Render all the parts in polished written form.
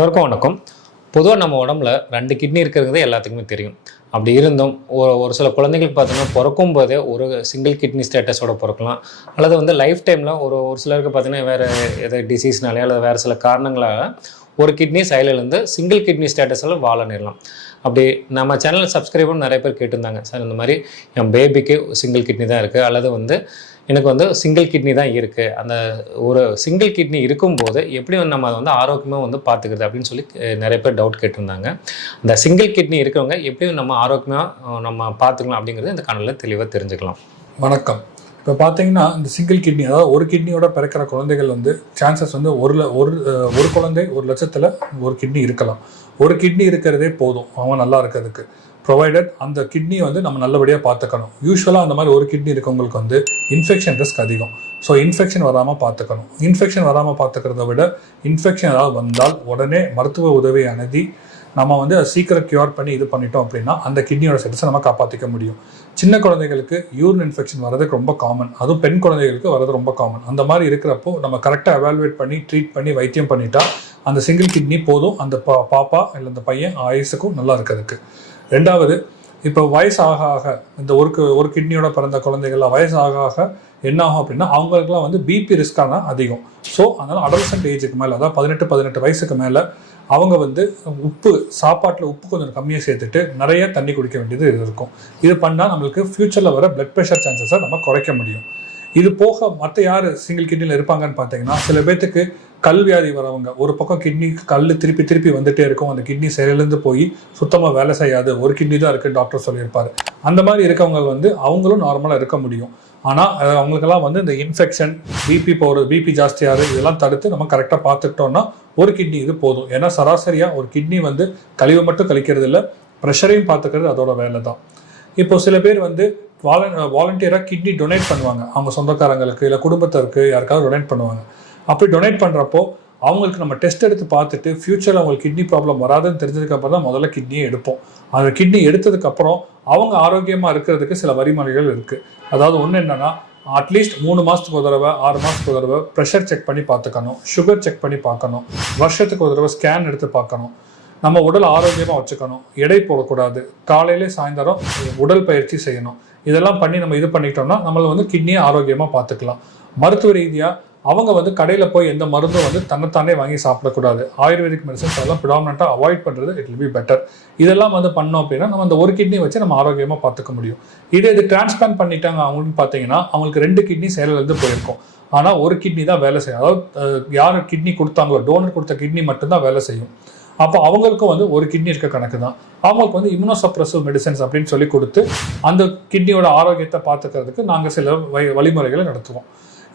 அனைவருக்கும் வணக்கம். பொதுவாக நம்ம உடம்புல 2 கிட்னி இருக்கிறது எல்லாத்துக்குமே தெரியும். அப்படி இருந்தும் ஒரு சில குழந்தைங்களுக்கு பார்த்தீங்கன்னா பிறக்கும் போதே ஒரு சிங்கிள் கிட்னி ஸ்டேட்டஸோட பிறக்கலாம். அல்லது வந்து லைஃப் டைமில் ஒரு சிலருக்கு பார்த்தீங்கன்னா வேறு எதாவது டிசீஸ்னாலே அல்லது வேறு சில காரணங்களால் ஒரு கிட்னி செயலிலேருந்து சிங்கிள் கிட்னி ஸ்டேட்டஸில் வாழ நேரலாம். அப்படி நம்ம சேனல் சப்ஸ்கிரைபர் நிறைய பேர் கேட்டிருந்தாங்க, சார் இந்த மாதிரி என் பேபிக்கு சிங்கிள் கிட்னி தான் இருக்குது, அல்லது வந்து எனக்கு வந்து சிங்கிள் கிட்னி தான் இருக்குது, அந்த ஒரு சிங்கிள் கிட்னி இருக்கும்போது எப்படி வந்து நம்ம அதை வந்து ஆரோக்கியமாக வந்து பார்த்துக்கிறது அப்படின்னு சொல்லி நிறைய பேர் டவுட் கேட்டிருந்தாங்க. அந்த சிங்கிள் கிட்னி இருக்கிறவங்க எப்படி நம்ம ஆரோக்கியமாக நம்ம பார்த்துக்கலாம் அப்படிங்கிறது இந்த காணொலியில் தெளிவாக தெரிஞ்சுக்கலாம். வணக்கம். இப்போ பார்த்தீங்கன்னா இந்த சிங்கிள் கிட்னி, அதாவது ஒரு கிட்னியோட பிறக்கிற குழந்தைகள் வந்து சான்சஸ் வந்து ஒரு குழந்தை 1,00,000 ஒரு கிட்னி இருக்கலாம். ஒரு கிட்னி இருக்கிறதே போதும் அவன் நல்லா இருக்கிறதுக்கு, ப்ரொவைடட் அந்த கிட்னியை வந்து நம்ம நல்லபடியாக பார்த்துக்கணும். யூஸ்வலாக அந்த மாதிரி ஒரு கிட்னி இருக்கவங்களுக்கு வந்து இன்ஃபெக்ஷன் ரிஸ்க் அதிகம். ஸோ இன்ஃபெக்ஷன் வராமல் பார்த்துக்கணும். இன்ஃபெக்ஷன் வராமல் பார்த்துக்கிறத விட இன்ஃபெக்ஷன் ஏதாவது வந்தால் உடனே மருத்துவ உதவி அணுகி நம்ம வந்து சீக்கிரம் க்யூர் பண்ணி இது பண்ணிட்டோம் அப்படின்னா அந்த கிட்னியோட ஸ்டேட்டஸை நம்ம காப்பாற்றிக்க முடியும். சின்ன குழந்தைகளுக்கு யூரின் இன்ஃபெக்ஷன் வரதுக்கு ரொம்ப காமன், அதுவும் பெண் குழந்தைகளுக்கு வரது ரொம்ப காமன். அந்த மாதிரி இருக்கிறப்போ நம்ம கரெக்டாக எவாலுவேட் பண்ணி ட்ரீட் பண்ணி வைத்தியம் பண்ணிட்டா அந்த சிங்கிள் கிட்னி போதும் அந்த பாப்பா இல்லை அந்த பையன் ஆயுசுக்கும் நல்லா இருக்கிறதுக்கு. ரெண்டாவது, இப்போ வயசு ஆக ஆக இந்த ஒரு கிட்னியோட பிறந்த குழந்தைகள்லாம் வயசு ஆக ஆக என்ன ஆகும் அப்படின்னா அவங்களுக்குலாம் வந்து பிபி ரிஸ்க்கான அதிகம். ஸோ அதனால் அடல்சன்ட் ஏஜுக்கு மேலே, அதாவது 18 வயசுக்கு மேலே அவங்க வந்து சாப்பாட்டில் உப்பு கொஞ்சம் கம்மியாக சேர்த்துட்டு நிறைய தண்ணி குடிக்க வேண்டியது இருக்கும். இது பண்ணால் நம்மளுக்கு ஃப்யூச்சரில் வர பிளட் ப்ரெஷர் சான்சஸை நம்ம குறைக்க முடியும். இது போக மற்ற யார் சிங்கிள் கிட்னியில் இருப்பாங்கன்னு பார்த்தீங்கன்னா, சில பேர்த்துக்கு கல் வியாதி வரவங்க, ஒரு பக்கம் கிட்னிக்கு கல் திருப்பி வந்துட்டே இருக்கும், அந்த கிட்னி செயலிலேருந்து போய் சுத்தமாக வேலை செய்யாது, ஒரு கிட்னி தான் இருக்குது டாக்டர் சொல்லியிருப்பார். அந்த மாதிரி இருக்கவங்க வந்து அவங்களும் நார்மலாக இருக்க முடியும். ஆனால் அவங்களுக்கெல்லாம் வந்து இந்த இன்ஃபெக்ஷன், பிபி ஜாஸ்தியாக இதெல்லாம் தடுத்து நம்ம கரெக்டாக பார்த்துக்கிட்டோம்னா ஒரு கிட்னி இது போதும். ஏன்னா சராசரியாக ஒரு கிட்னி வந்து கழிவு மட்டும் கழிக்கிறது இல்லை, ப்ரெஷரையும் பார்த்துக்கிறது அதோட வேலை தான். இப்போ சில பேர் வந்து வாலண்டியராக கிட்னி டொனேட் பண்ணுவாங்க, அவங்க சொந்தக்காரங்களுக்கு இல்லை குடும்பத்திற்கு யாருக்காவது டொனேட் பண்ணுவாங்க. அப்படி டொனேட் பண்ணுறப்போ அவங்களுக்கு நம்ம டெஸ்ட் எடுத்து பார்த்துட்டு ஃப்யூச்சரில் அவங்களுக்கு கிட்னி ப்ராப்ளம் வராதுன்னு தெரிஞ்சதுக்கப்புறம் தான் முதல்ல கிட்னியை எடுப்போம். அந்த கிட்னி எடுத்ததுக்கப்புறம் அவங்க ஆரோக்கியமாக இருக்கிறதுக்கு சில வழிமுறைகள் இருக்குது. அதாவது ஒன்று என்னென்னா, அட்லீஸ்ட் 3 மாதத்துக்கு ஒரு தடவை 6 மாதத்துக்கு ஒரு தடவை ப்ரெஷர் செக் பண்ணி பார்த்துக்கணும், சுகர் செக் பண்ணி பார்க்கணும், வருஷத்துக்கு ஒரு தடவை ஸ்கேன் எடுத்து பார்க்கணும், நம்ம உடல் ஆரோக்கியமாக வச்சுக்கணும், எடை போடக்கூடாது, காலையிலே சாயந்தரம் உடல் பயிற்சி செய்யணும். இதெல்லாம் பண்ணி நம்ம இது பண்ணிட்டோம்னா நம்மளை வந்து கிட்னியை ஆரோக்கியமாக பார்த்துக்கலாம். மருத்துவ ரீதியாக அவங்க வந்து கடையில் போய் எந்த மருந்தும் வந்து தன்னைத்தானே வாங்கி சாப்பிடக்கூடாது. ஆயுர்வேதிக் மெடிசன்ஸ் அதெல்லாம் ப்ரிடாமினெண்ட்டாக அவாய்ட் பண்ணுறது இட் வில் பி பெட்டர். இதெல்லாம் வந்து பண்ணோம் அப்படின்னா நம்ம அந்த ஒரு கிட்னி வச்சு நம்ம ஆரோக்கியமாக பார்த்துக்க முடியும். இது டிரான்ஸ்பிளான்ட் பண்ணிட்டாங்க அவங்களுக்கு பார்த்தீங்கன்னா அவங்களுக்கு 2 கிட்னி செயலிலேருந்து போயிருக்கும், ஆனால் ஒரு கிட்னி தான் வேலை செய்யும். அதாவது யார் கிட்னி கொடுத்தாங்களோ, டோனர் கொடுத்த கிட்னி மட்டும்தான் வேலை செய்யும். அப்போ அவங்களுக்கும் வந்து ஒரு கிட்னி இருக்க கணக்கு தான். அவங்களுக்கு வந்து இம்யூனோசப்ரசிவ் மெடிசன்ஸ் அப்படின்னு சொல்லி கொடுத்து அந்த கிட்னியோட ஆரோக்கியத்தை பார்த்துக்கிறதுக்கு நாங்கள் சில வழிமுறைகளை நடத்துவோம்.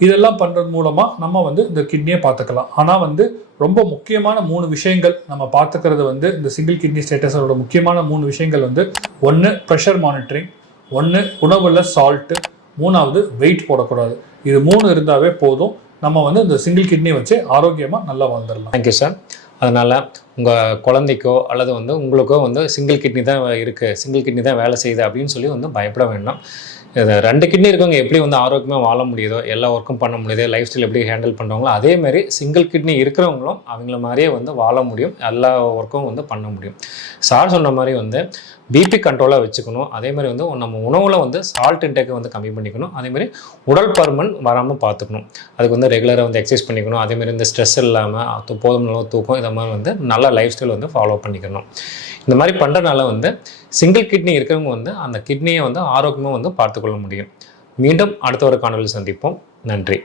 இதெல்லாம் பண்ணுறது மூலமாக நம்ம வந்து இந்த கிட்னியை பார்த்துக்கலாம். ஆனால் வந்து ரொம்ப முக்கியமான 3 விஷயங்கள் நம்ம பார்த்துக்கிறது வந்து இந்த சிங்கிள் கிட்னி ஸ்டேட்டஸோட முக்கியமான 3 விஷயங்கள் வந்து, 1 ப்ரெஷர் மானிட்டரிங், 1 உணவில் சால்ட்டு, 3வது வெயிட் போடக்கூடாது. இது 3 இருந்தாவே போதும், நம்ம வந்து இந்த சிங்கிள் கிட்னி வச்சு ஆரோக்கியமாக நல்லா வாழ்ந்துடலாம். Thank you sir. அதனால் உங்கள் குழந்தைக்கோ அல்லது வந்து உங்களுக்கோ வந்து சிங்கிள் கிட்னி தான் இருக்குது, சிங்கிள் கிட்னி தான் வேலை செய்யுது அப்படின்னு சொல்லி வந்து பயப்பட வேண்டாம். இது 2 கிட்னி இருக்கவங்க எப்படி வந்து ஆரோக்கியமாக வாழ முடியுதோ, எல்லா ஒர்க்கும் பண்ண முடியுது, லைஃப் ஸ்டைல் எப்படி ஹேண்டில் பண்ணுறவங்களோ அதேமாதிரி சிங்கிள் கிட்னி இருக்கிறவங்களும் அவங்கள மாதிரியே வந்து வாழ முடியும், எல்லா ஒர்க்கும் வந்து பண்ண முடியும். சார் சொன்ன மாதிரி வந்து பிபி கண்ட்ரோலாக வச்சுக்கணும். அதேமாதிரி வந்து நம்ம உணவில் வந்து சால்ட் இன்டேக்கை வந்து கம்மி பண்ணிக்கணும். அதேமாதிரி உடல் பருமன் வராமல் பார்த்துக்கணும். அதுக்கு வந்து ரெகுலராக வந்து எக்ஸசைஸ் பண்ணிக்கணும். அதேமாதிரி இந்த ஸ்ட்ரெஸ் இல்லாமல் போதும் அளவு தூக்கம், இதை மாதிரி வந்து நல்ல லைஃப் ஸ்டைல் வந்து ஃபாலோ பண்ணிக்கணும். இந்த மாதிரி பண்ணுறதுனால வந்து சிங்கிள் கிட்னி இருக்கிறவங்க வந்து அந்த கிட்னியை வந்து ஆரோக்கியமாக வந்து பார்த்துக்கொள்ள முடியும். மீண்டும் அடுத்த ஒரு காணொலியில் சந்திப்போம். நன்றி.